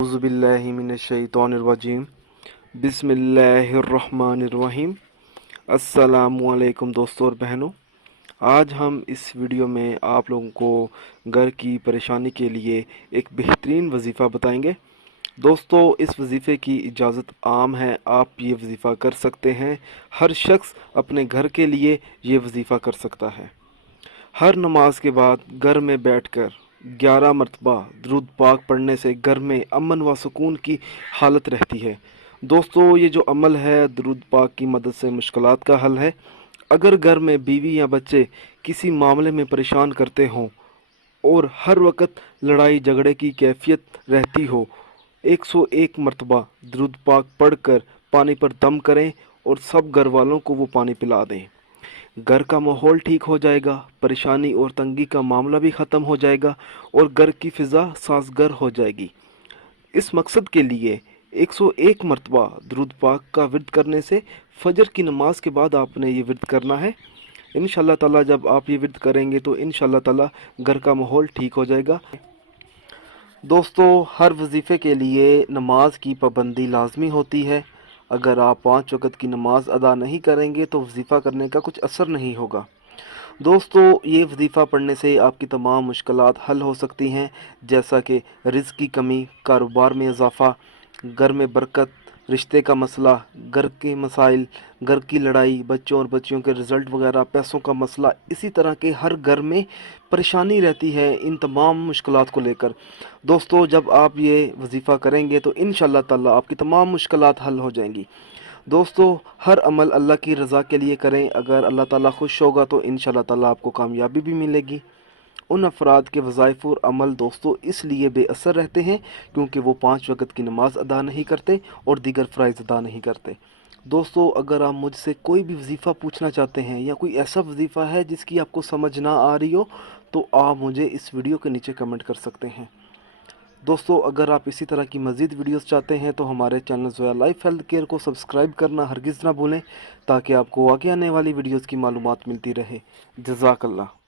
औज़ुबिल्लाहिमिनश्शैतानिर्रजीम बिस्मिल्लाहिर्रहमानिर्रहीम। अस्सलामुअलैकुम दोस्तों और बहनों, आज हम इस वीडियो में आप लोगों को घर की परेशानी के लिए एक बेहतरीन वजीफ़ा बताएंगे। दोस्तों, इस वजीफ़े की इजाज़त आम है, आप ये वजीफ़ा कर सकते हैं। हर शख्स अपने घर के लिए ये वजीफ़ा कर सकता है। हर नमाज के बाद घर में बैठकर 11 मरतबा दुरूद पाक पढ़ने से घर में अमन व सुकून की हालत रहती है। दोस्तों, ये जो अमल है दुरूद पाक की मदद से मुश्किलात का हल है। अगर घर में बीवी या बच्चे किसी मामले में परेशान करते हों और हर वक्त लड़ाई झगड़े की कैफियत रहती हो, 101 मरतबा दुरूद पाक पढ़कर पानी पर दम करें और सब घर वालों को वो पानी पिला दें। घर का माहौल ठीक हो जाएगा, परेशानी और तंगी का मामला भी ख़त्म हो जाएगा और घर की फ़िज़ा साज़गार हो जाएगी। इस मकसद के लिए 101 मरतबा दुरूद पाक का विर्द करने से फजर की नमाज के बाद आपने ये विर्द करना है। इंशाअल्लाह ताला जब आप ये विर्द करेंगे तो इंशाअल्लाह ताला घर का माहौल ठीक हो जाएगा। दोस्तों, हर वजीफ़े के लिए नमाज की पाबंदी लाजमी होती है। अगर आप 5 वक़्त की नमाज अदा नहीं करेंगे तो वजीफ़ा करने का कुछ असर नहीं होगा। दोस्तों, ये वजीफ़ा पढ़ने से आपकी तमाम मुश्किलात हल हो सकती हैं, जैसा कि रिज़्क़ की कमी, कारोबार में इजाफ़ा, घर में बरकत, रिश्ते का मसला, घर के मसाइल, घर की लड़ाई, बच्चों और बच्चियों के रिज़ल्ट वगैरह, पैसों का मसला, इसी तरह के हर घर में परेशानी रहती है इन तमाम मुश्किलात को लेकर। दोस्तों, जब आप ये वजीफ़ा करेंगे तो इंशाअल्लाह ताला आपकी तमाम मुश्किलात हल हो जाएंगी। दोस्तों, हर अमल अल्लाह की रज़ा के लिए करें। अगर अल्लाह ताला खुश होगा तो इंशाअल्लाह ताला आपको कामयाबी भी मिलेगी। उन अफराद के वज़ाइफ़ और अमल दोस्तों इसलिए बेअसर रहते हैं क्योंकि वो 5 वक़्त की नमाज अदा नहीं करते और दीगर फ़राइज़ अदा नहीं करते। दोस्तों, अगर आप मुझसे कोई भी वजीफ़ा पूछना चाहते हैं या कोई ऐसा वजीफ़ा है जिसकी आपको समझ ना आ रही हो तो आप मुझे इस वीडियो के नीचे कमेंट कर सकते हैं। दोस्तों, अगर आप इसी तरह की मज़ीद वीडियोस चाहते हैं तो हमारे channel Zoya life health care को सब्सक्राइब करना हरगिज़ ना भूलें, ताकि आपको आगे आने वाली वीडियोस की मालूमात मिलती रहे। जज़ाकल्लाह।